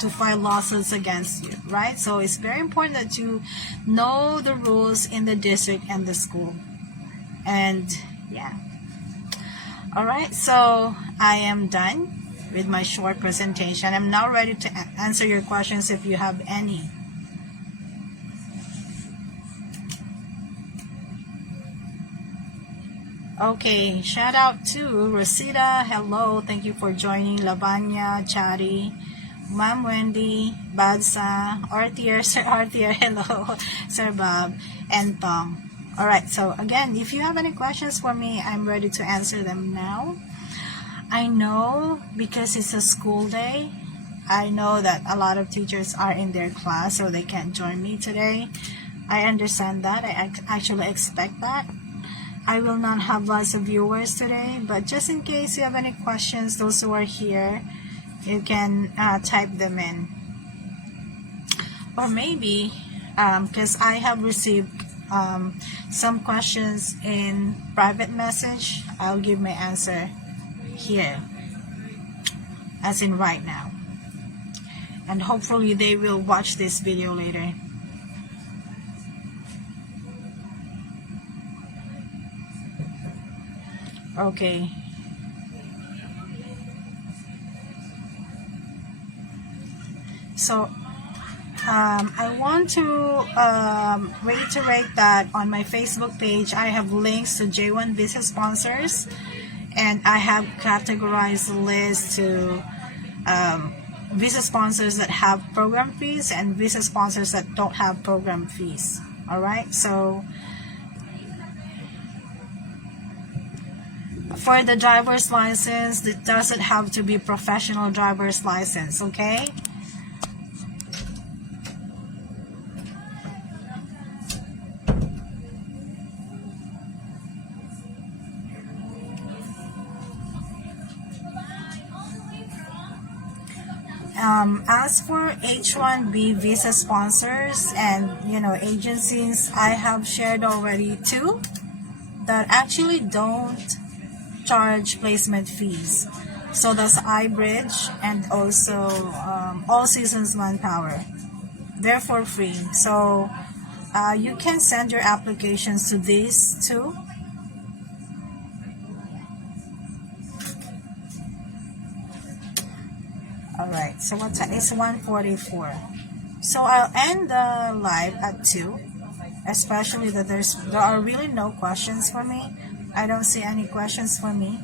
to file lawsuits against you, right? So it's very important that you know the rules in the district and the school. And yeah. All right, so I am done with my short presentation. I'm now ready to answer your questions if you have any. Okay, shout out to Rosita. Hello, thank you for joining. Lavanya, Chari, Ma'am Wendy, Badsa, Arthur, Sir Arthur, hello, Sir Bob, and Tom. Alright, so again, if you have any questions for me, I'm ready to answer them now. I know because it's a school day, I know that a lot of teachers are in their class, so they can't join me today. I understand that. I actually expect that. I will not have lots of viewers today, but just in case you have any questions, those who are here, you can type them in. Or maybe, because I have received some questions in private message, I'll give my answer here, as in right now. And hopefully they will watch this video later. Okay. So I want to reiterate that on my Facebook page I have links to J1 visa sponsors, and I have categorized the list to visa sponsors that have program fees and visa sponsors that don't have program fees. Alright, so for the driver's license, it doesn't have to be professional driver's license, okay? As for H1B visa sponsors and agencies, I have shared already two that actually don't charge placement fees. So that's iBridge and also All Seasons Manpower. They're for free. So you can send your applications to these two. Alright, so what's that? It's 1:44. So I'll end the live at 2. Especially that there are really no questions for me. I don't see any questions for me.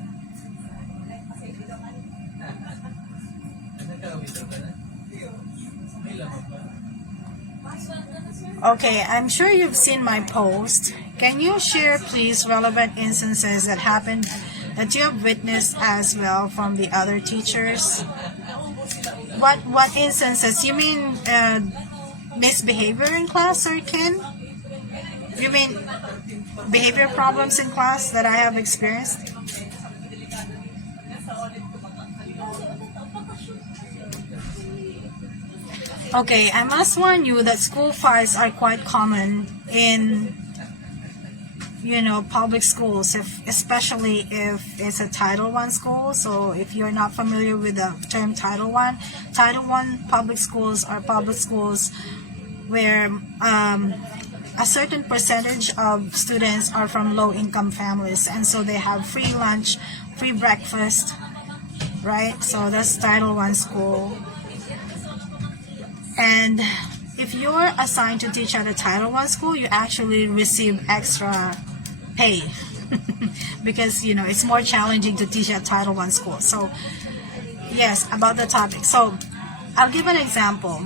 Okay, I'm sure you've seen my post. Can you share, please, relevant instances that happened that you have witnessed as well from the other teachers? What instances? You mean misbehavior in class, or Ken? You mean behavior problems in class that I have experienced? Okay, I must warn you that school fights are quite common in public schools, especially if it's a Title I school. So if you're not familiar with the term Title I public schools are public schools where a certain percentage of students are from low-income families, and so they have free lunch, free breakfast, right? So that's Title I school. And if you're assigned to teach at a Title I school, you actually receive extra pay because it's more challenging to teach at Title I school. So yes, about the topic. So I'll give an example.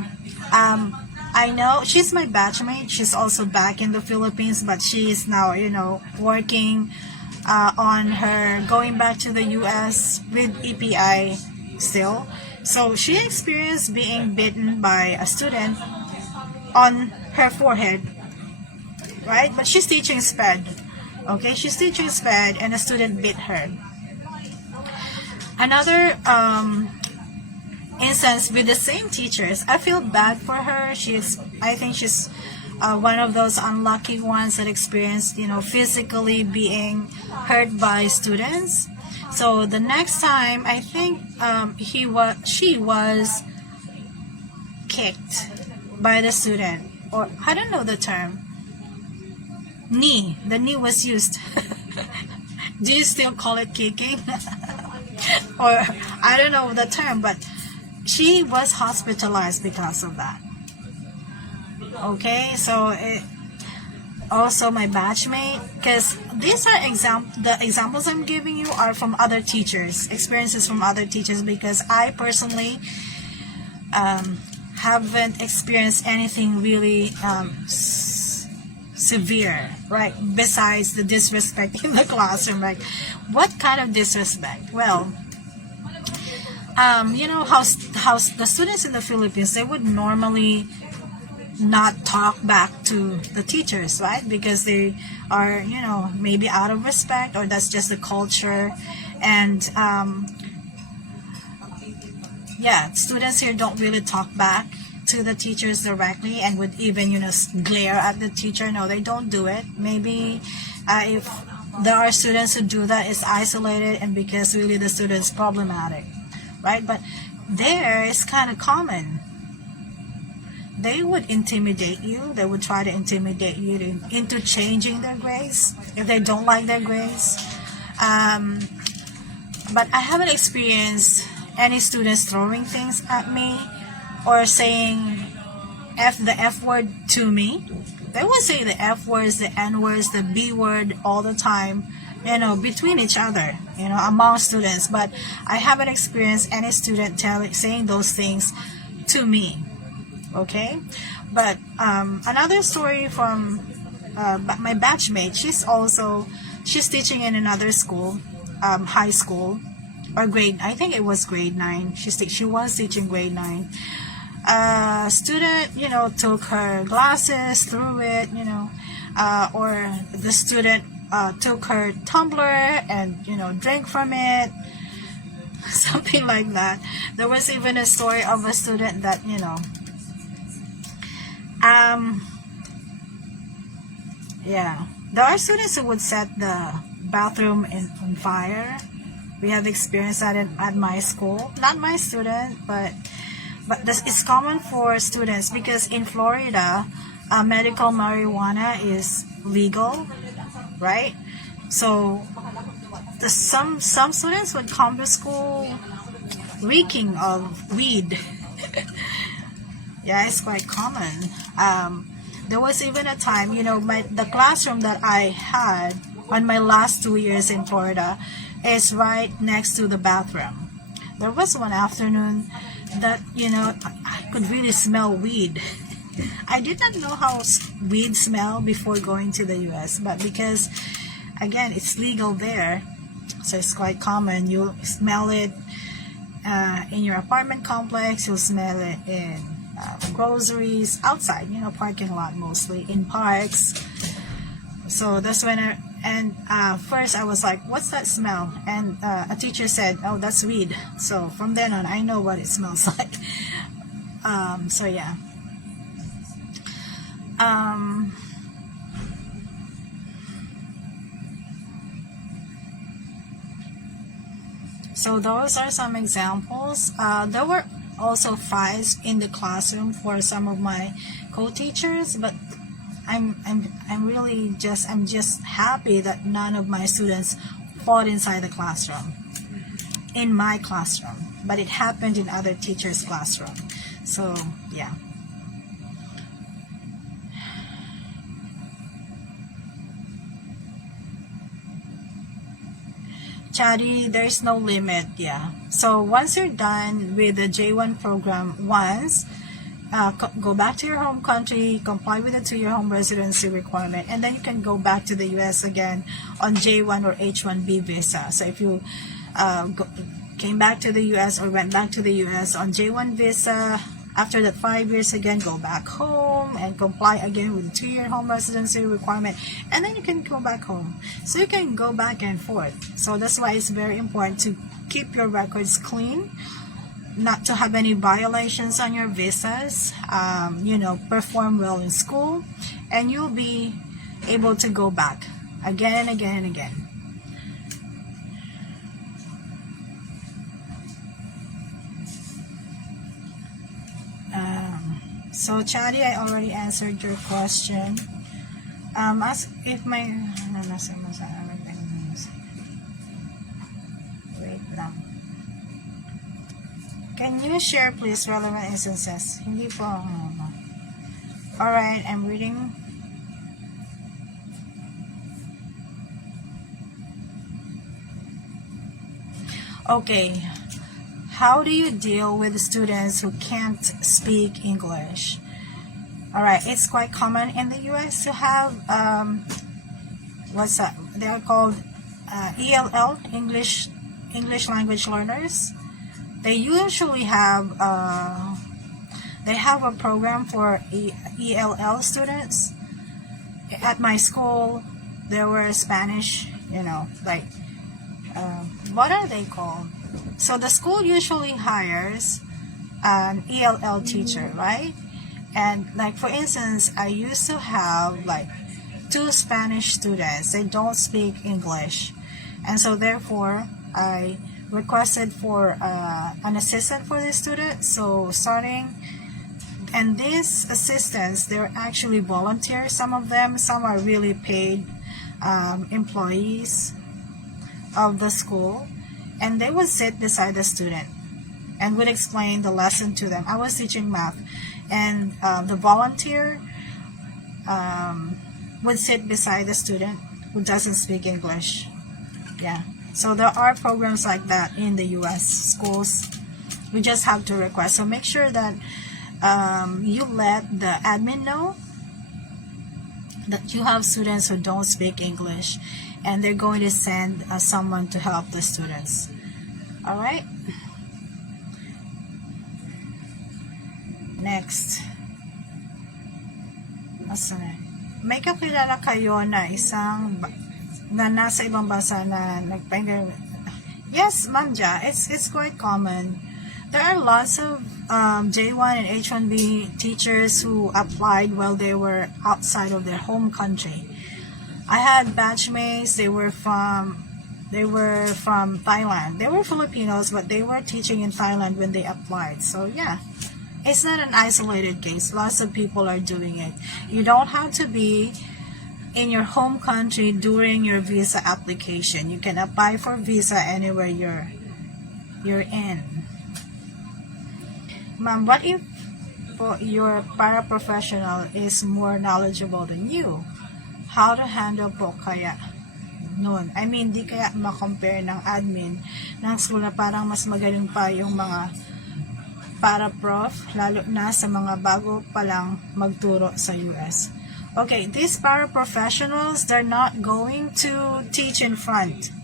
I know she's my batchmate. She's also back in the Philippines, but she is now, working on her going back to the US with EPI still. So she experienced being bitten by a student on her forehead, right? But she's teaching Sped. Okay, she's teaching Sped and a student bit her. Another instance with the same teachers, I feel bad for her. I think she's one of those unlucky ones that experienced, physically being hurt by students. So the next time, I think she was kicked by the student, or I don't know the term, the knee was used. Do you still call it kicking? Or I don't know the term, but she was hospitalized because of that. Okay, so also my batchmate, because these are the examples I'm giving you are from other teachers, experiences from other teachers, because I personally haven't experienced anything really severe, right? Besides the disrespect in the classroom, right? What kind of disrespect? Well, you know how the students in the Philippines, they would normally not talk back to the teachers, right? Because they are, you know, maybe out of respect, or that's just the culture. And yeah, students here don't really talk back to the teachers directly, and would even, you know, glare at the teacher. No, they don't do it. Maybe if there are students who do that, it's isolated, and because really the student is problematic, right? But there it's kind of common. They would intimidate you. They would try to intimidate you into changing their grades if they don't like their grades. But I haven't experienced any students throwing things at me or saying the F word to me. They would say the F words, the N words, the B word all the time, you know, between each other, you know, among students. But I haven't experienced any student saying those things to me. Okay, but another story from my batchmate. She's teaching in another school, high school, or I think it was grade 9. She was teaching grade 9. Student, you know, took her glasses, threw it, you know, or the student took her tumbler and, you know, drank from it, something like that. There was even a story of a student that, you know, yeah, there are students who would set the bathroom on fire. We have experienced that at my school. Not my student, but this is common for students, because in Florida, medical marijuana is legal, right? So some students would come to school reeking of weed. Yeah, it's quite common. There was even a time, you know, the classroom that I had on my last 2 years in Florida is right next to the bathroom. There was one afternoon that, you know, I could really smell weed. I did not know how weed smell before going to the US, but because, again, it's legal there, so it's quite common. You'll smell it in your apartment complex, you'll smell it in groceries, outside, you know, parking lot, mostly in parks. So that's when first I was like, what's that smell? And a teacher said, oh, that's weed. So from then on, I know what it smells like. So yeah. So those are some examples. There were also fights in the classroom for some of my co-teachers, but I'm just happy that none of my students fought inside the classroom, in my classroom, but it happened in other teachers' classroom. So yeah. Chari, there's no limit. Yeah. So once you're done with the J1 program, go back to your home country, comply with the 2-year home residency requirement, and then you can go back to the US again on J1 or H1B visa. So if you came back to the US or went back to the US on J1 visa, after that 5 years again, go back home and comply again with the 2-year home residency requirement, and then you can go back home. So you can go back and forth. So that's why it's very important to keep your records clean, not to have any violations on your visas, you know, perform well in school, and you'll be able to go back again and again and again. So Chadi, I already answered your question. Ask if my wait lang. Can you share please relevant instances? Hindi po. Alright, I'm reading. Okay. How do you deal with students who can't speak English? Alright, it's quite common in the US to have what's that? They are called ELL, English language learners. They usually have they have a program for ELL students. At my school, there were Spanish, like what are they called? So the school usually hires an ELL teacher, right? And like for instance, I used to have like 2 Spanish students. They don't speak English, and so therefore I requested for an assistant for the student. So starting, and these assistants, they're actually volunteers. Some of them, some are really paid employees of the school, and they would sit beside the student and would explain the lesson to them. I was teaching math, and the volunteer would sit beside the student who doesn't speak English. Yeah, so there are programs like that in the US schools. We just have to request. So make sure that you let the admin know that you have students who don't speak English, and they're going to send someone to help the students. All right. Next. May kakilala kayo na isang na nasa ibang bansa na nagpahinga? Yes, Ma'am Ja, it's quite common. There are lots of J1 and H1B teachers who applied while they were outside of their home country. I had batchmates. They were from Thailand. They were Filipinos, but they were teaching in Thailand when they applied. So yeah, it's not an isolated case. Lots of people are doing it. You don't have to be in your home country during your visa application. You can apply for visa anywhere you're in. Ma'am, what if your paraprofessional is more knowledgeable than you? How to handle po kaya noon? I mean, di kaya ma-compare ng admin ng school na parang mas magaling pa yung mga paraprof, lalo na sa mga bago pa lang magturo sa US. Okay, these paraprofessionals, they're not going to teach in front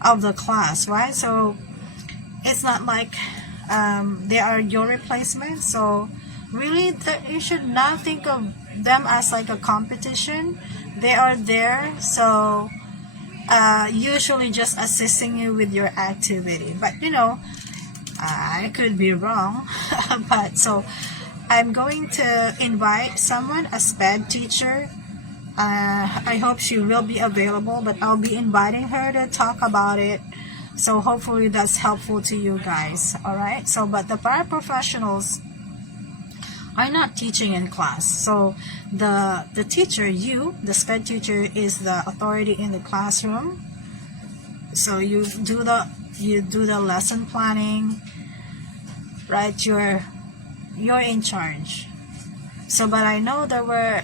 of the class, right? So it's not like they are your replacement. So really, you should not think of them as like a competition. They are there, so usually just assisting you with your activity. But I could be wrong. But so I'm going to invite someone, a Sped teacher. I hope she will be available, but I'll be inviting her to talk about it. So hopefully that's helpful to you guys. All right. So, but the paraprofessionals are not teaching in class. So the teacher, the Sped teacher, is the authority in the classroom. So you do the lesson planning, right? You're in charge. So, but I know there were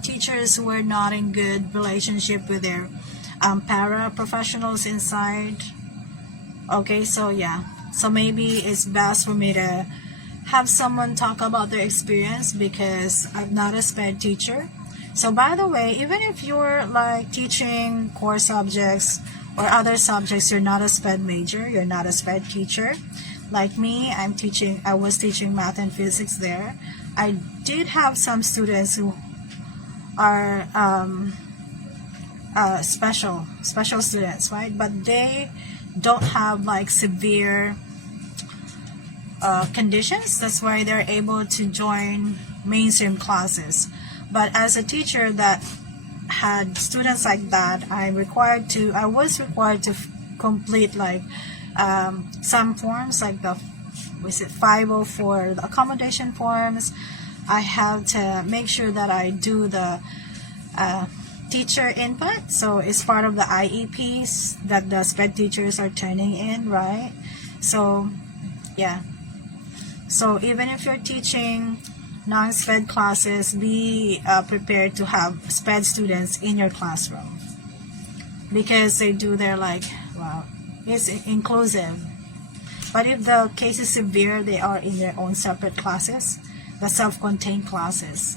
teachers who were not in good relationship with their paraprofessionals inside. Okay, so yeah. So maybe it's best for me to have someone talk about their experience, because I'm not a Sped teacher. So by the way, even if you're like teaching core subjects or other subjects, you're not a Sped major, you're not a Sped teacher. Like me, I was teaching math and physics there. I did have some students who are special students, right? But they don't have like severe conditions. That's why they're able to join mainstream classes. But as a teacher that had students like that, I was required to complete like some forms, like the 504, the accommodation forms, I have to make sure that I do the teacher input. So it's part of the IEPs that the SPED teachers are turning in, right? So yeah, so even if you're teaching non-SPED classes, be prepared to have SPED students in your classroom, because they do their well, it's inclusive. But if the case is severe, they are in their own separate classes, the self-contained classes.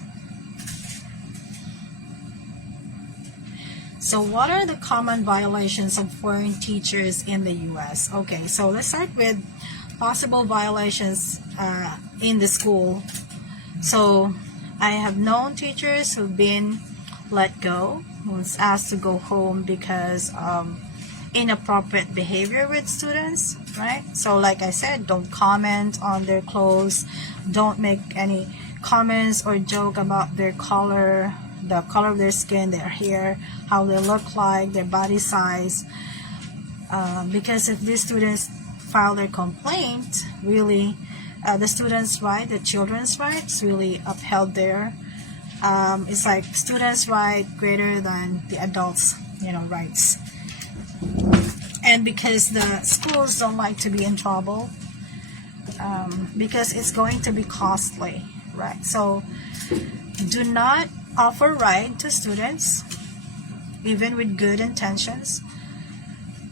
So what are the common violations of foreign teachers in the US? Okay, so let's start with possible violations in the school. So I have known teachers who've been let go, who's asked to go home because of inappropriate behavior with students, right? So like I said, don't comment on their clothes, don't make any comments or joke about their color, the color of their skin, their hair, how they look like, their body size, because if these students file their complaint, really the students' right, the children's rights really upheld there. It's like students' right greater than the adults, rights. And because the schools don't like to be in trouble, because it's going to be costly, right? So do not offer ride to students, even with good intentions.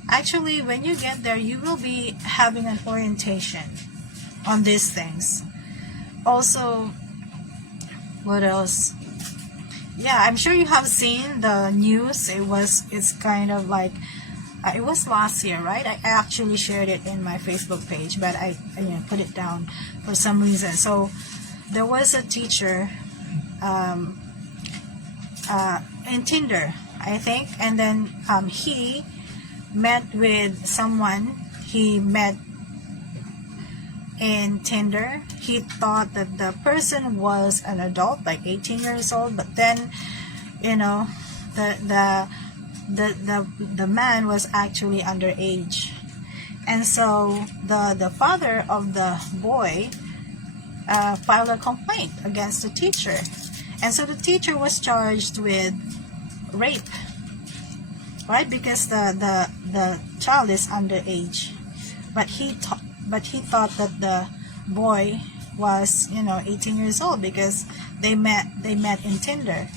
Actually, when you get there, you will be having an orientation on these things. Also, what else? Yeah, I'm sure you have seen the news. It's kind of like, it was last year, right? I actually shared it in my Facebook page, but I put it down for some reason. So there was a teacher in Tinder, I think, and then he met with someone he met in Tinder. He thought that the person was an adult, like 18 years old, but then the man was actually underage. And so the father of the boy filed a complaint against the teacher. And so the teacher was charged with rape, right? Because the child is underage. But he thought that the boy was 18 years old because they met in Tinder.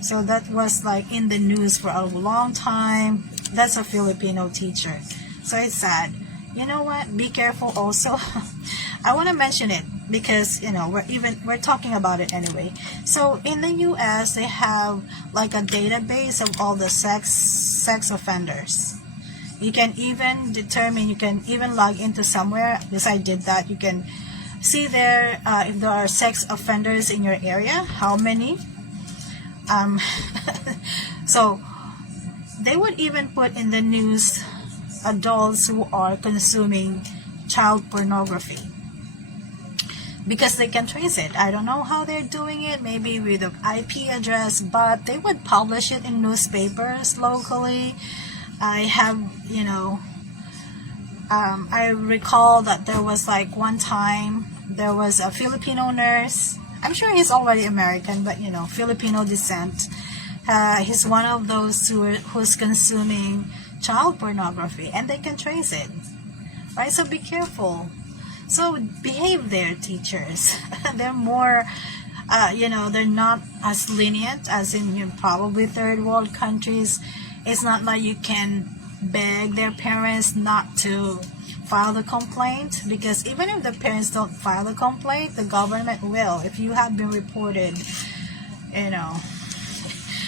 So that was like in the news for a long time. That's a Filipino teacher. So it's sad. You know what? Be careful also. I want to mention it because we're talking about it anyway. So in the US, they have like a database of all the sex offenders. You can even determine, you can even log into somewhere. Yes, I did that. You can see there if there are sex offenders in your area, how many. So they would even put in the news adults who are consuming child pornography, because they can trace it. I don't know how they're doing it, maybe with an IP address, but they would publish it in newspapers locally. I have, I recall that there was like one time there was a Filipino nurse. I'm sure he's already American, but Filipino descent. He's one of those who's consuming child pornography, and they can trace it, right? So be careful. So behave there, teachers. They're more, they're not as lenient as in probably third world countries. It's not like you can beg their parents not to file the complaint, because even if the parents don't file the complaint, the government will. If you have been reported,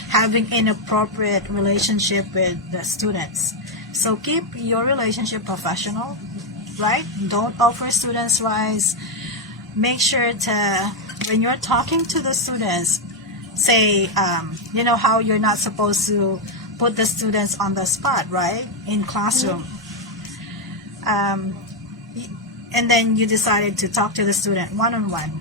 having inappropriate relationship with the students. So keep your relationship professional, right? Don't offer students rights. Make sure to, when you're talking to the students, say, how you're not supposed to put the students on the spot, right? In classroom. And then you decided to talk to the student one-on-one.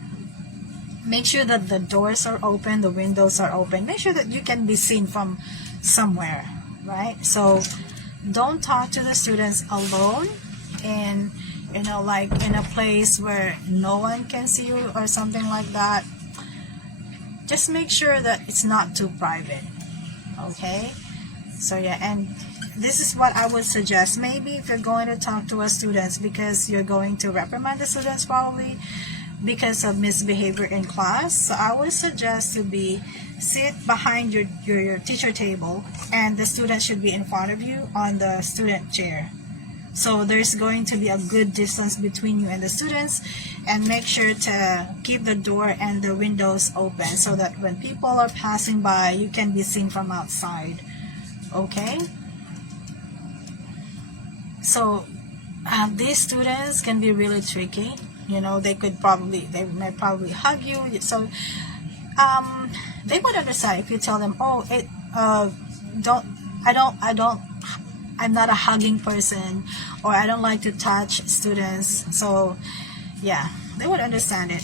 Make sure that the doors are open, the windows are open. Make sure that you can be seen from somewhere, right? So don't talk to the students alone in, like in a place where no one can see you or something like that. just make sure that it's not too private. Okay, so yeah, and this is what I would suggest. Maybe if you're going to talk to our students, because you're going to reprimand the students probably because of misbehavior in class, so I would suggest to be sit behind your teacher table, and the student should be in front of you on the student chair. So there's going to be a good distance between you and the students, and make sure to keep the door and the windows open so that when people are passing by, you can be seen from outside. Okay? So these students can be really tricky. You know, they might probably hug you. So they would understand if you tell them, oh, I'm not a hugging person, or I don't like to touch students. So yeah, they would understand it.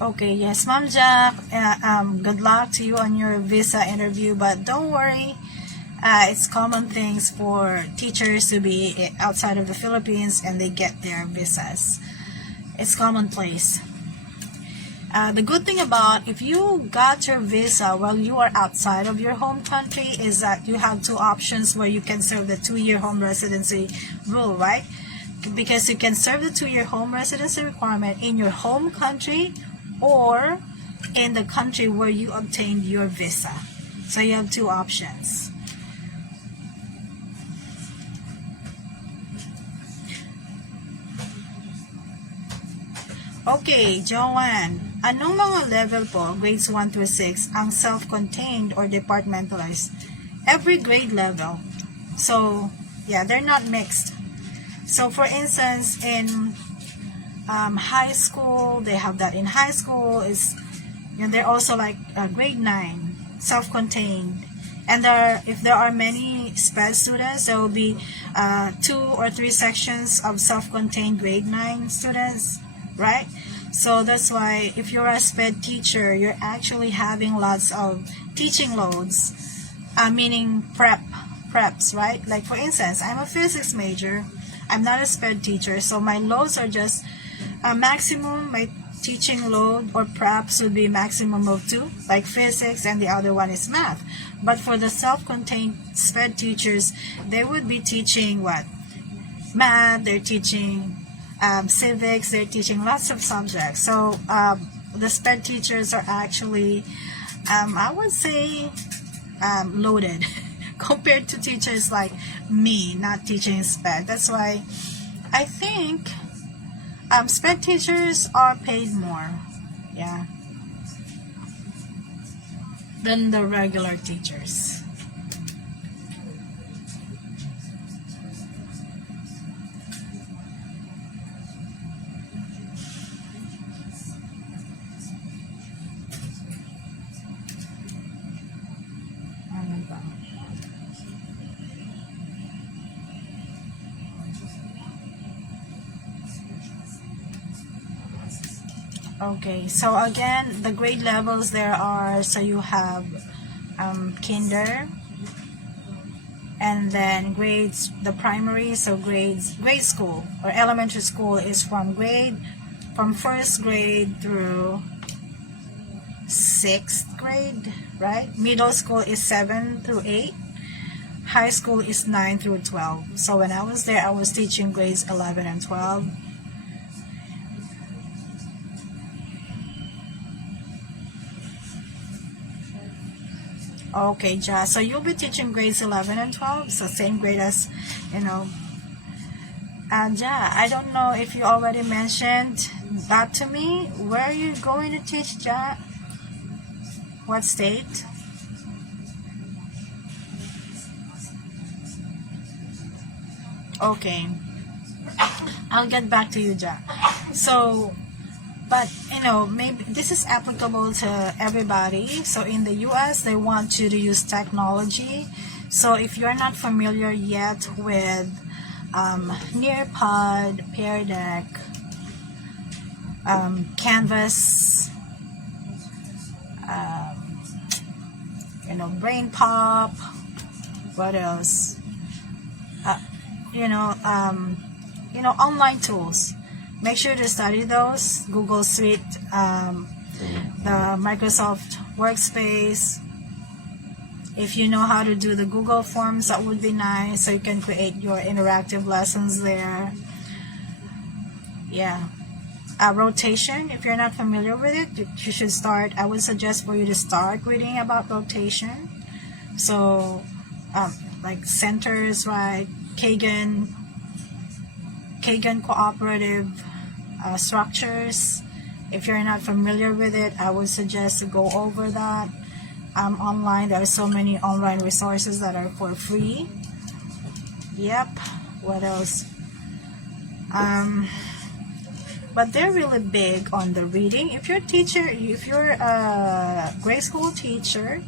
Okay, yes, Ma'am Jack, good luck to you on your visa interview, but don't worry. It's common things for teachers to be outside of the Philippines and they get their visas. It's commonplace. The good thing about if you got your visa while you are outside of your home country is that you have two options where you can serve the 2-year home residency rule, right? Because you can serve the 2-year home residency requirement in your home country or in the country where you obtained your visa. So you have two options. Okay, Joanne, anong mga level po, grades 1 through 6, ang self-contained or departmentalized? Every grade level. So, yeah, they're not mixed. So, for instance, in high school, they have that in high school. They're also like grade 9, self-contained. And if there are many Sped students, there will be 2 or 3 sections of self-contained grade 9 students, right? So that's why if you're a Sped teacher, you're actually having lots of teaching loads, meaning preps, right? Like for instance, I'm a physics major. I'm not a Sped teacher, so my loads are just maximum. My teaching load or preps would be maximum of 2, like physics, and the other one is math. But for the self-contained Sped teachers, they would be teaching what? Math, they're teaching civics, they're teaching lots of subjects. So the Sped teachers are actually, I would say, loaded compared to teachers like me, not teaching Sped. That's why I think Sped teachers are paid more, yeah, than the regular teachers. Okay, so again, the grade levels there are, so you have kinder, and then grades, the primary, so grade school or elementary school is from first grade through 6th grade, right? Middle school is 7 through 8. High school is 9 through 12. So when I was there, I was teaching grades 11 and 12. Okay, Ja. So you'll be teaching grades 11 and 12, so same grade as, And Ja, I don't know if you already mentioned that to me. Where are you going to teach, Ja? What state? Okay. I'll get back to you, Ja. So, but maybe this is applicable to everybody. So in the US, they want you to use technology. So if you're not familiar yet with Nearpod, Pear Deck, Canvas, Brain Pop, What else? Uh, online tools. Make sure to study those. Google Suite, the Microsoft Workspace. If you know how to do the Google Forms, that would be nice, so you can create your interactive lessons there. Yeah. Rotation, if you're not familiar with it, you should start. I would suggest for you to start reading about rotation. So, like centers, right? Kagan cooperative structures. If you're not familiar with it, I would suggest to go over that. Online, there are so many online resources that are for free. Yep. What else? But they're really big on the reading. If you're a grade school teacher,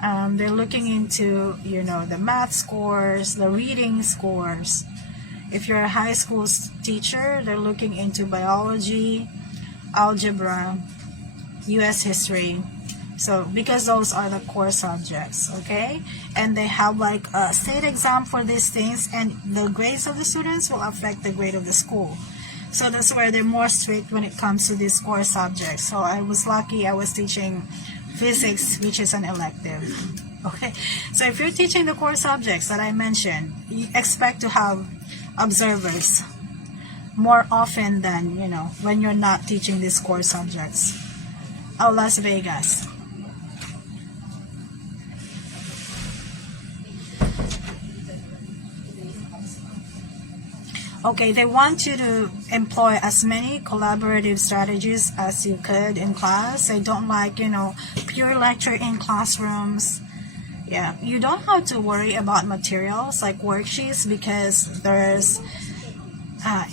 they're looking into, the math scores, the reading scores. If you're a high school teacher, they're looking into biology, algebra, U.S. history. So, because those are the core subjects, okay? And they have like a state exam for these things, and the grades of the students will affect the grade of the school. So that's where they're more strict when it comes to these core subjects. So I was lucky I was teaching physics, which is an elective. Okay, so if you're teaching the core subjects that I mentioned, you expect to have observers more often than, when you're not teaching these core subjects. Las Vegas. Okay, they want you to employ as many collaborative strategies as you could in class. They don't like, pure lecture in classrooms. Yeah, you don't have to worry about materials like worksheets because there's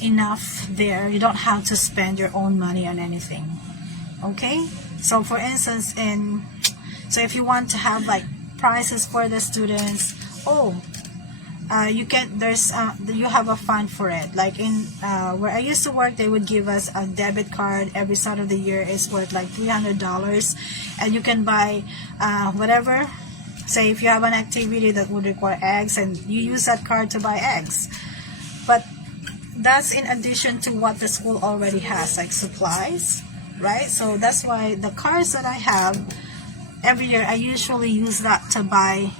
enough there. You don't have to spend your own money on anything. Okay? So for instance, so if you want to have like prizes for the students, you have a fund for it. Like in where I used to work, they would give us a debit card every start of the year. It's worth like $300, and you can buy whatever. Say if you have an activity that would require eggs, and you use that card to buy eggs. But that's in addition to what the school already has, like supplies, right? So that's why the cards that I have every year, I usually use that to buy,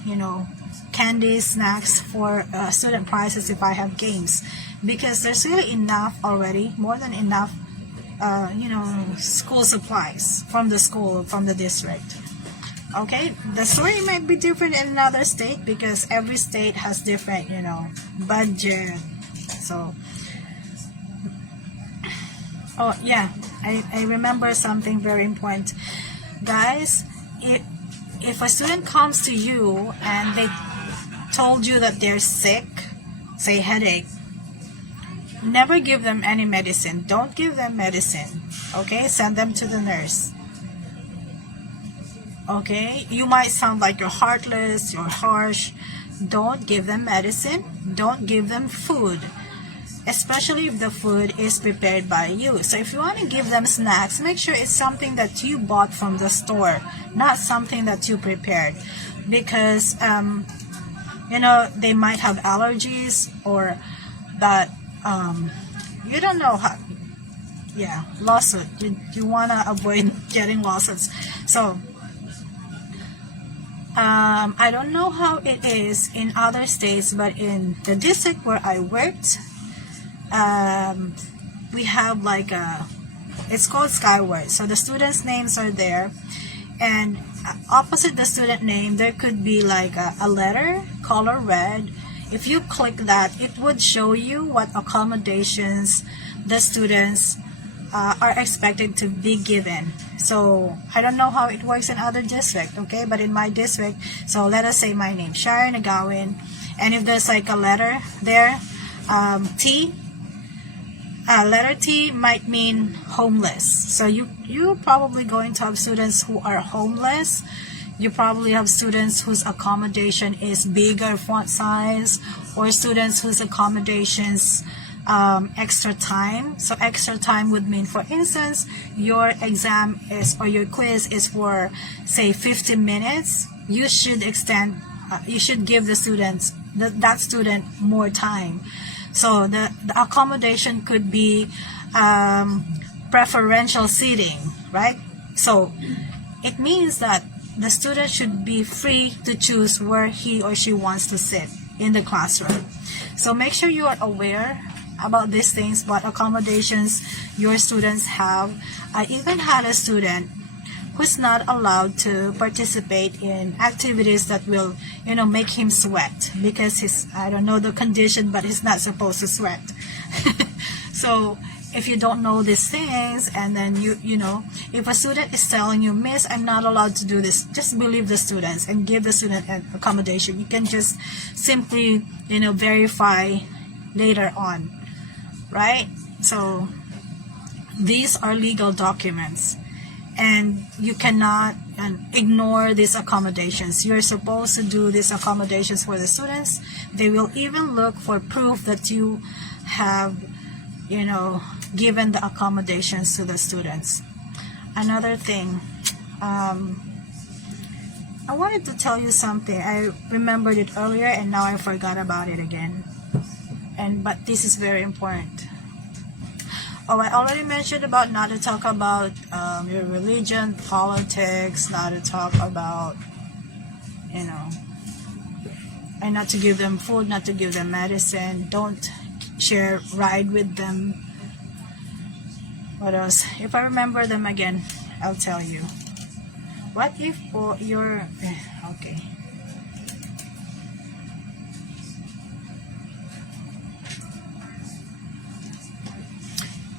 candy, snacks for student prizes if I have games, because there's really enough already, more than enough, school supplies from the school, from the district. Okay, the story might be different in another state because every state has different, budget. So, I remember something very important, guys. If a student comes to you and they told you that they're sick, say headache, never give them any medicine. Don't give them medicine. Okay, send them to the nurse. Okay, you might sound like you're heartless, you're harsh. Don't give them medicine. Don't give them food, especially if the food is prepared by you. So if you want to give them snacks, make sure it's something that you bought from the store, not something that you prepared, because they might have allergies, or that you don't know how. Yeah, lawsuit. You want to avoid getting lawsuits. So I don't know how it is in other states, but in the district where I worked, we have like it's called Skyward. So the students' names are there, and opposite the student name there could be like a letter, color red. If you click that, it would show you what accommodations the students are expected to be given. So I don't know how it works in other districts, okay, but in my district, so let us say my name, Sharon Agawin, and if there's like a letter there, T, letter T might mean homeless. So you're probably going to have students who are homeless. You probably have students whose accommodation is bigger font size, or students whose accommodations extra time. So extra time would mean, for instance, your exam is, or your quiz is for say 50 minutes. You should extend you should give the students that student more time. So the accommodation could be preferential seating, right? So it means that the student should be free to choose where he or she wants to sit in the classroom. So make sure you are aware about these things, what accommodations your students have. I even had a student who's not allowed to participate in activities that will, make him sweat, because I don't know the condition, but he's not supposed to sweat. So if you don't know these things, and then if a student is telling you, "Miss, I'm not allowed to do this," just believe the students and give the student an accommodation. You can just simply, verify later on, right? So these are legal documents, and you cannot ignore these accommodations. You're supposed to do these accommodations for the students. They will even look for proof that you have, given the accommodations to the students. Another thing, I wanted to tell you something. I remembered it earlier and now I forgot about it again. But this is very important. Oh, I already mentioned about not to talk about your religion, politics, not to talk about, and not to give them food, not to give them medicine. Don't ride with them. What else? If I remember them again, I'll tell you. What if you're okay?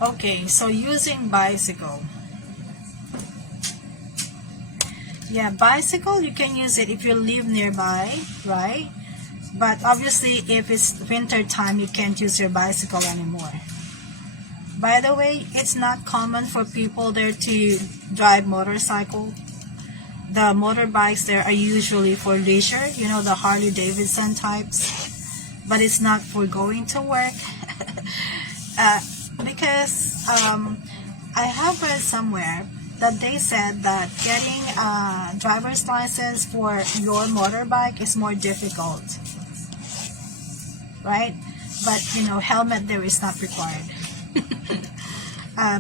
Okay, so using bicycle. Yeah, bicycle, you can use it if you live nearby, right? But obviously, if it's winter time, you can't use your bicycle anymore. By the way, it's not common for people there to drive motorcycle. The motorbikes there are usually for leisure, the Harley Davidson types. But it's not for going to work. Because I have read somewhere that they said that getting a driver's license for your motorbike is more difficult, right? But helmet there is not required.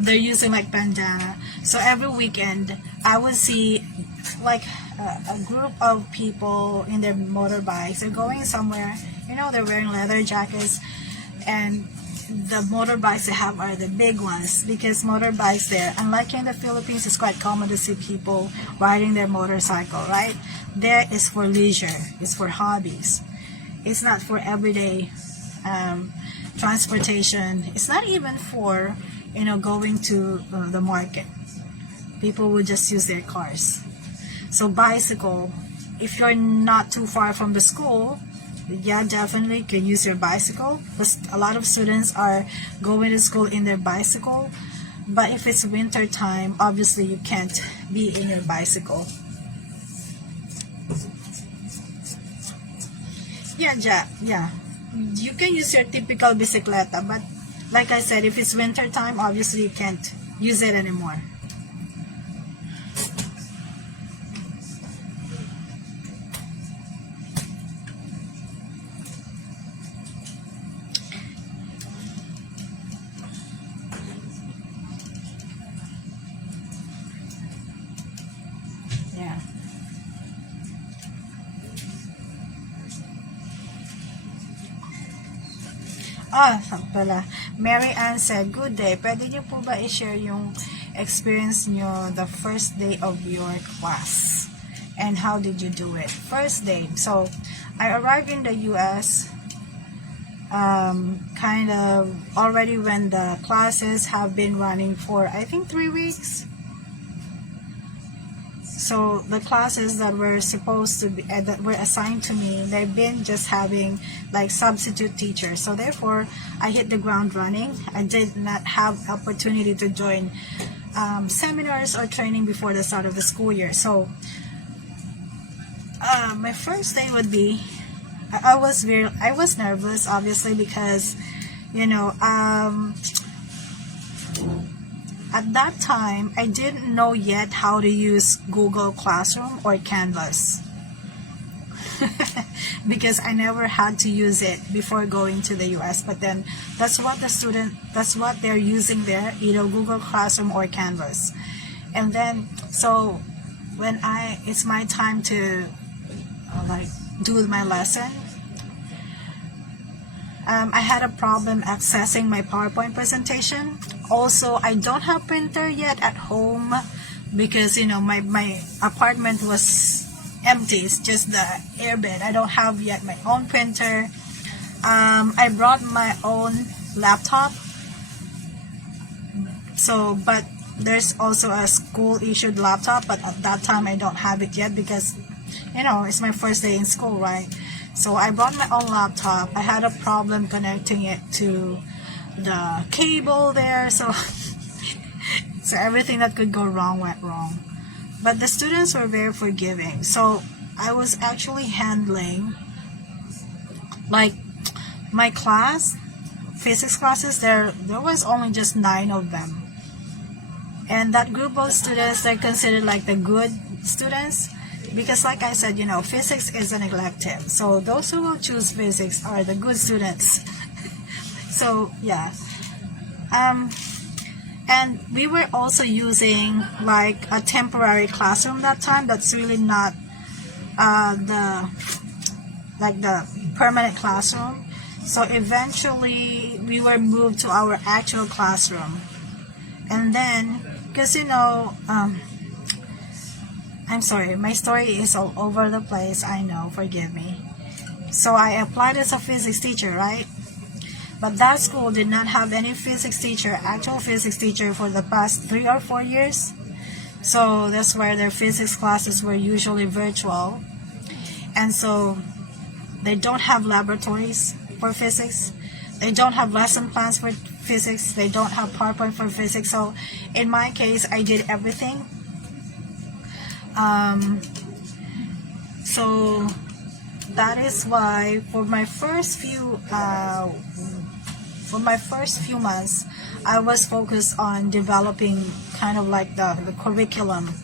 They're using like bandana. So every weekend I would see like a group of people in their motorbikes. They're going somewhere, they're wearing leather jackets, and the motorbikes they have are the big ones, because motorbikes there, unlike in the Philippines, it's quite common to see people riding their motorcycle, right? There is for leisure, it's for hobbies. It's not for everyday transportation. It's not even for, going to the market. People will just use their cars. So bicycle, if you're not too far from the school, yeah, definitely can use your bicycle. But a lot of students are going to school in their bicycle. But if it's winter time, obviously you can't be in your bicycle. Yeah. You can use your typical bicicleta, but like I said, if it's winter time, obviously you can't use it anymore. Yeah. Pala. Mary Ann said, "Good day. Pwede niyo po ba i-share yung experience niyo the first day of your class? And how did you do it?" First day. So, I arrived in the US kind of already when the classes have been running for, I think, 3 weeks. So the classes that were supposed to be that were assigned to me, they've been just having like substitute teachers. So therefore, I hit the ground running. I did not have opportunity to join seminars or training before the start of the school year. So my first day would be, I was nervous, obviously, because at that time, I didn't know yet how to use Google Classroom or Canvas. because I never had to use it before going to the US. But then that's what they're using there, Google Classroom or Canvas. And then so when it's my time to do my lesson, I had a problem accessing my PowerPoint presentation. Also, I don't have printer yet at home because my apartment was empty. It's just the airbed. I don't have yet my own printer. I brought my own laptop. But there's also a school issued laptop, but at that time I don't have it yet because it's my first day in school, right? So I brought my own laptop. I had a problem connecting it to the cable there, so so everything that could go wrong went wrong. But the students were very forgiving. So I was actually handling my class, physics classes. There was only just 9 of them, and that group of students, they're considered like the good students. Because like I said, physics is an elective. So those who will choose physics are the good students. So yeah. And we were also using like a temporary classroom that time. That's really not the permanent classroom. So eventually we were moved to our actual classroom. And then, because I'm sorry, my story is all over the place, I know, forgive me. So I applied as a physics teacher, right? But that school did not have any physics teacher, actual physics teacher, for the past 3 or 4 years. So that's why their physics classes were usually virtual. And so they don't have laboratories for physics. They don't have lesson plans for physics. They don't have PowerPoint for physics. So in my case, I did everything. So that is why for my first few months, I was focused on developing kind of like the curriculum,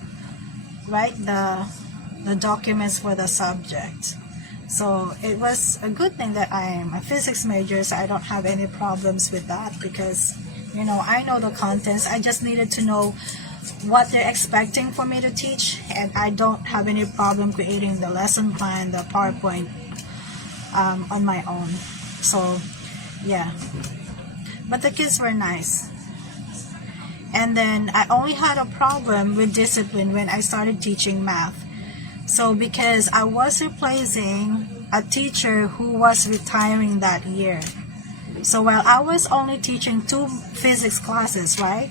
right? The documents for the subject. So it was a good thing that I am a physics major, so I don't have any problems with that because I know the contents. I just needed to know what they're expecting for me to teach, and I don't have any problem creating the lesson plan, the PowerPoint on my own. So yeah, but the kids were nice. And then I only had a problem with discipline when I started teaching math. So because I was replacing a teacher who was retiring that year. So while I was only teaching 2 physics classes, right?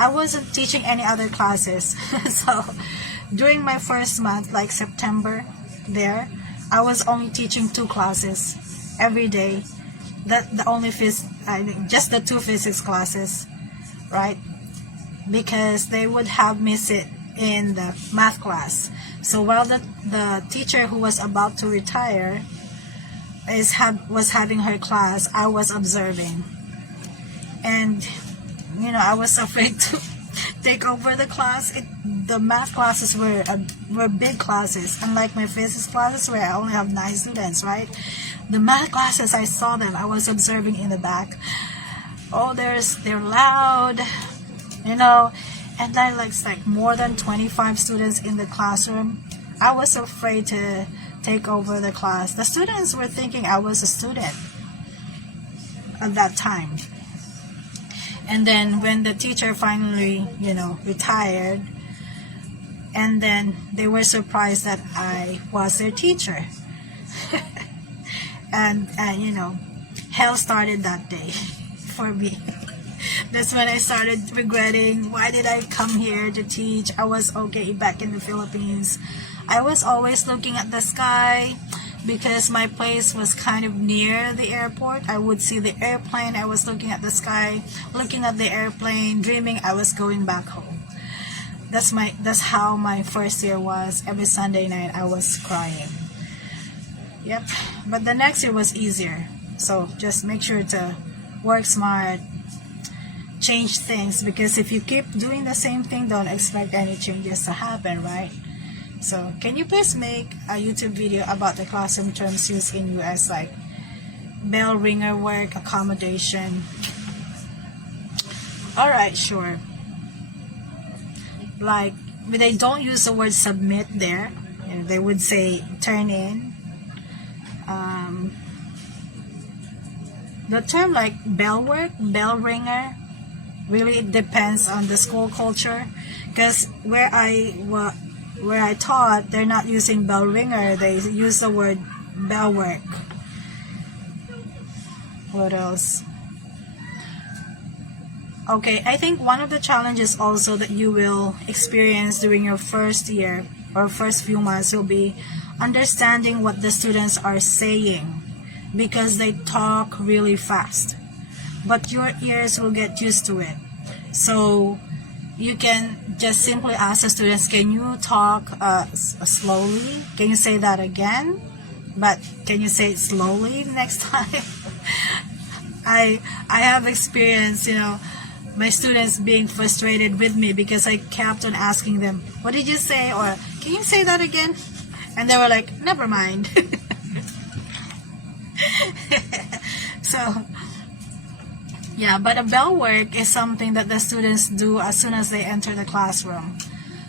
I wasn't teaching any other classes. So during my first month, like September there, I was only teaching 2 classes every day. Just the 2 physics classes, right? Because they would have me sit in the math class. So while the teacher who was about to retire was having her class, I was observing. And I was afraid to take over the class. The math classes were big classes, unlike my physics classes where I only have 9 students, right? The math classes, I saw them. I was observing in the back. Oh, they're loud, and then like more than 25 students in the classroom. I was afraid to take over the class. The students were thinking I was a student at that time. And then when the teacher finally, retired, and then they were surprised that I was their teacher. and hell started that day for me. That's when I started regretting, why did I come here to teach? I was okay back in the Philippines. I was always looking at the sky because my place was kind of near the airport. I would see the airplane. I was looking at the sky, looking at the airplane, dreaming I was going back home. That's how my first year was. Every Sunday night I was crying. Yep. But the next year was easier. So just make sure to work smart, change things, because if you keep doing the same thing, don't expect any changes to happen, right? So can you please make a YouTube video about the classroom terms used in US, like bell ringer work, accommodation? Alright, sure. Like, they don't use the word submit there. They would say turn in. The term like bell work, bell ringer, really it depends on the school culture. Because where I taught, they're not using bell ringer. They use the word bell work. What else? Okay, I think one of the challenges also that you will experience during your first year or first few months will be understanding what the students are saying, because they talk really fast. But your ears will get used to it. So you can just simply ask the students, can you talk slowly? Can you say that again? But can you say it slowly next time? I have experienced, my students being frustrated with me because I kept on asking them, what did you say? Or can you say that again? And they were like, never mind. So, yeah, but a bell work is something that the students do as soon as they enter the classroom.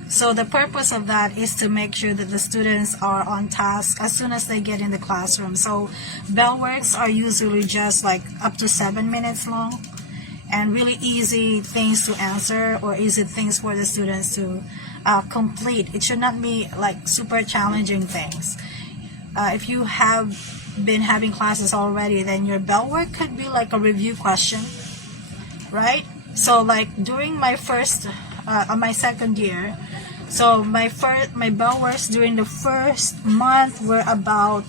So the purpose of that is to make sure that the students are on task as soon as they get in the classroom. So bell works are usually just like up to 7 minutes long, and really easy things to answer or easy things for the students to complete. It should not be like super challenging things. If you have been having classes already, then your bell work could be like a review question, right? So like during my my second year, so my bell works during the first month were about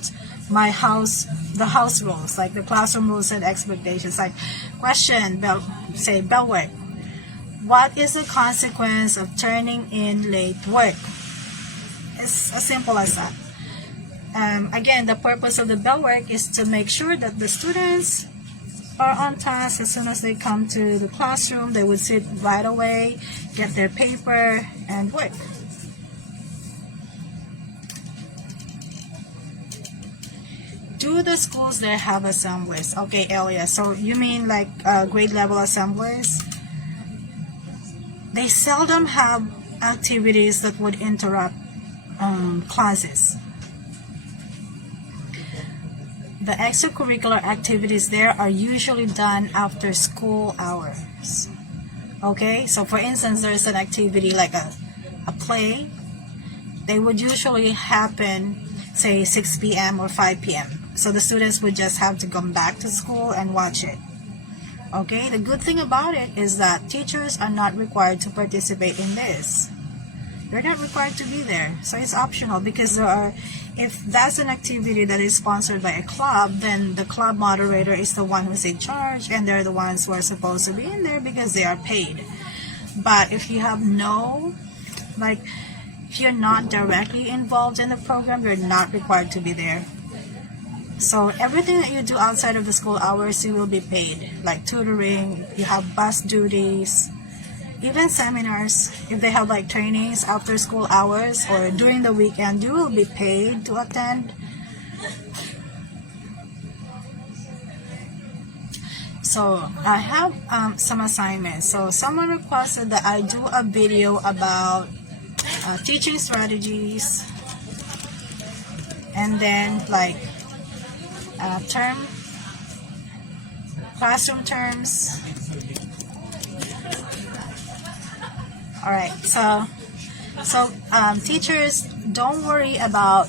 the house rules, like the classroom rules and expectations. Like question, bell work. What is the consequence of turning in late work? It's as simple as that. Again, the purpose of the bell work is to make sure that the students are on task as soon as they come to the classroom. They would sit right away, get their paper, and work. Do the schools there have assemblies? Okay, Elia, so you mean like grade level assemblies? They seldom have activities that would interrupt classes. The extracurricular activities there are usually done after school hours. Okay, so for instance, there's an activity like a play. They would usually happen, say 6 p.m. or 5 p.m. So the students would just have to come back to school and watch it. Okay, the good thing about it is that teachers are not required to participate in this. You're not required to be there, so it's optional, because if that's an activity that is sponsored by a club, then the club moderator is the one who's in charge, and they're the ones who are supposed to be in there because they are paid. But if you have if you're not directly involved in the program, you're not required to be there. So everything that you do outside of the school hours, you will be paid, like tutoring, you have bus duties, even seminars. If they have like trainings after school hours or during the weekend, you will be paid to attend. So I have some assignments. So someone requested that I do a video about teaching strategies, and then like classroom terms. Alright, so teachers, don't worry about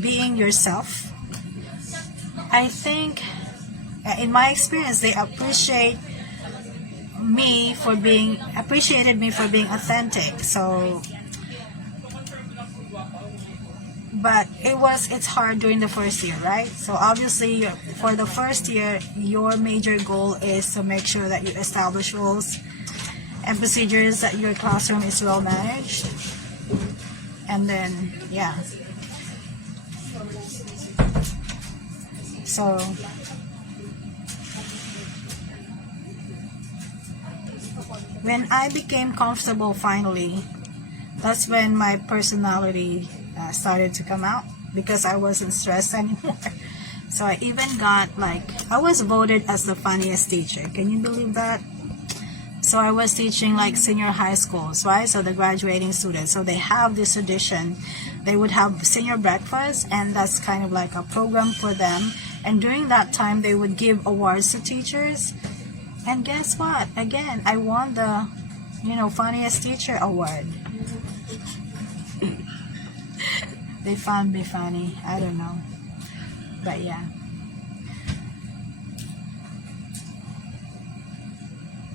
being yourself. I think in my experience, they appreciated me for being authentic. So but it's hard during the first year, right? So obviously for the first year, your major goal is to make sure that you establish rules and procedures, that your classroom is well managed. And then so when I became comfortable finally, That's when my personality started to come out, because I wasn't stressed anymore. So I even got, like, I was voted as the funniest teacher. Can you believe that? So I was teaching like senior high schools, right? So the graduating students. So they have this tradition. They would have senior breakfast, and that's kind of like a program for them. And during that time, they would give awards to teachers. And guess what? Again, I won the, funniest teacher award. They found me funny. I don't know. But yeah.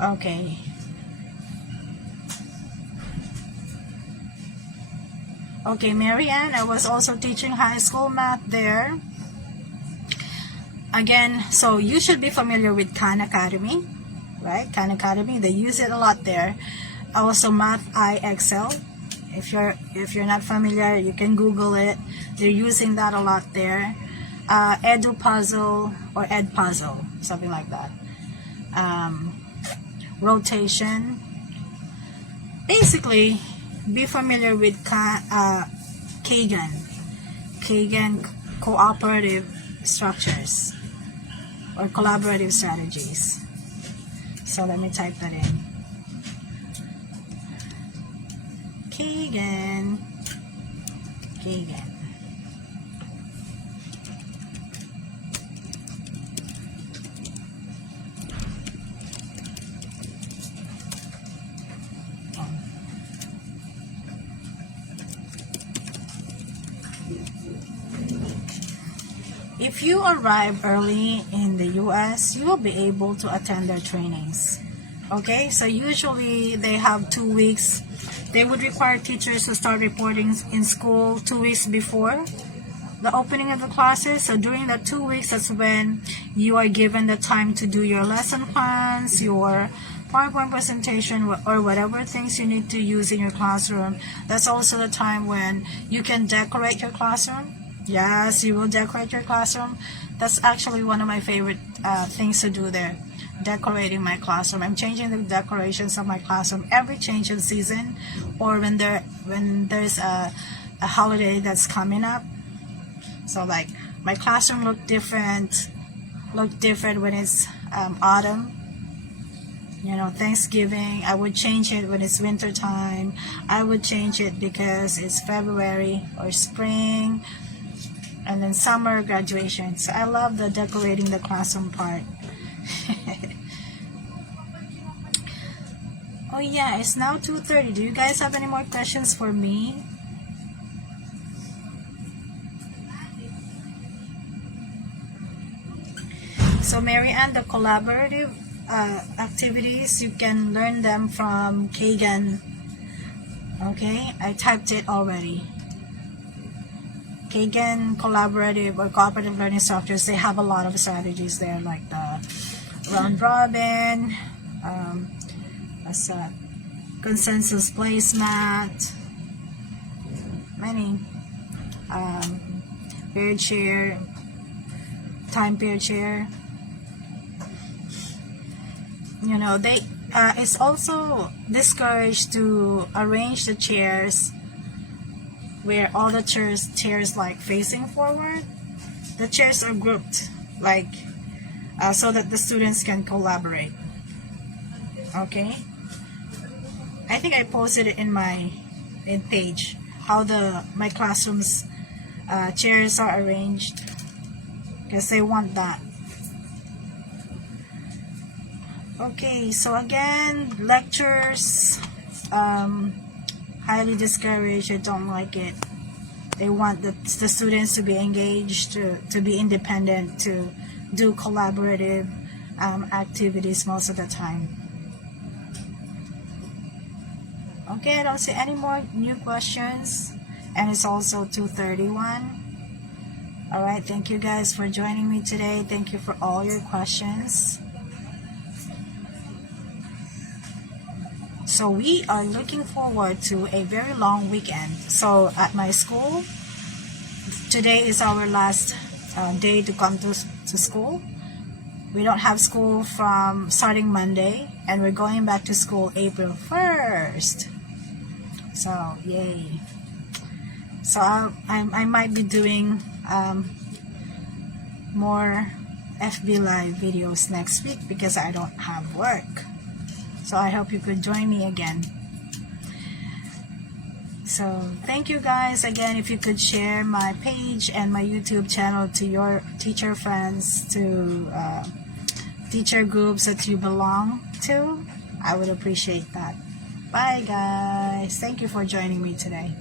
Okay. Okay, Marianne, I was also teaching high school math there. Again, so you should be familiar with Khan Academy, right? Khan Academy, they use it a lot there. Also, Math IXL. If you're not familiar, you can Google it. They're using that a lot there. Edu Puzzle or Ed Puzzle, something like that. Rotation. Basically, be familiar with Kagan cooperative structures or collaborative strategies. So let me type that in. Kagan. If you arrive early in the US, you will be able to attend their trainings. Okay, so usually they have 2 weeks. They would require teachers to start reporting in school 2 weeks before the opening of the classes. So during that 2 weeks, that's when you are given the time to do your lesson plans, your PowerPoint presentation, or whatever things you need to use in your classroom. That's also the time when you can decorate your classroom. Yes, you will decorate your classroom. That's actually one of my favorite things to do there, decorating my classroom. I'm changing the decorations of my classroom every change of season, or when there's a holiday that's coming up. So like my classroom look different when it's autumn. Thanksgiving, I would change it when it's winter time. I would change it because it's February or spring. And then summer, graduation. So I love the decorating the classroom part. Oh yeah, it's now 2:30. Do you guys have any more questions for me? So Marianne, the collaborative activities, you can learn them from Kagan. Okay, I typed it already. Kagan collaborative or cooperative learning softwares, they have a lot of strategies there, like the round robin, consensus placemat, many, paired share, time paired share. It's also discouraged to arrange the chairs where all the chairs like facing forward. The chairs are grouped like so that the students can collaborate. Okay, I think I posted it in my page how my classroom's chairs are arranged, because they want that. Okay, so again, lectures, highly discouraged. I don't like it. They want the students to be engaged, to be independent, to do collaborative activities most of the time. Okay, I don't see any more new questions, and it's also 2:31. Alright, thank you guys for joining me today. Thank you for all your questions. So we are looking forward to a very long weekend. So at my school, today is our last day to come to school. We don't have school from starting Monday, and we're going back to school April 1st. So yay. So I might be doing more FB Live videos next week because I don't have work. So I hope you could join me again. So thank you guys again. If you could share my page and my YouTube channel to your teacher friends, to teacher groups that you belong to, I would appreciate that. Bye guys. Thank you for joining me today.